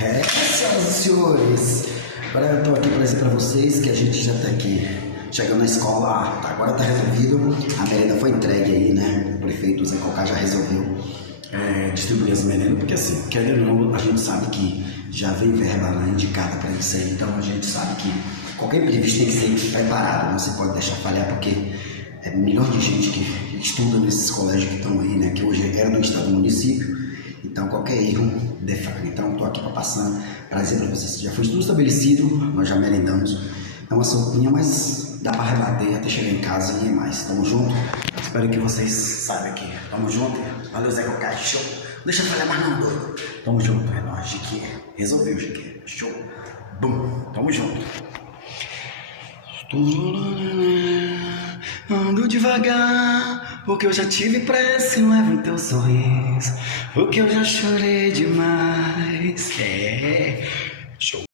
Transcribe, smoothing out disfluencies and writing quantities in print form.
Senhoras e senhores, agora eu tô aqui para dizer para vocês que a gente já tá aqui chegando na escola. Agora tá resolvido, a merenda foi entregue aí, né? O prefeito Zé Cocá já resolveu distribuir as merendas, porque assim, querendo ou não, a gente sabe que já vem verba lá indicada para isso aí, então a gente sabe que qualquer imprevisto tem que ser preparado, não se pode deixar falhar, porque é milhões de gente que estuda nesses colégios que estão aí, né? Que hoje era do estado do município. Então, qualquer erro define. Então, estou aqui para passar para dizer para vocês que já foi tudo estabelecido, nós já merendamos. É uma sopinha, mas dá para rebater até chegar em casa e ir mais. Tamo junto. Espero que vocês saibam que tamo junto. Valeu, Zé Cocá, show. Não deixa eu falhar mais não, doido. Tamo junto, é nóis, Jiquinha. Resolveu, Jiquinha. Show. Bum, tamo junto. Ando devagar, porque eu já tive pressa em levar em teu sorriso, porque eu já chorei demais. Show.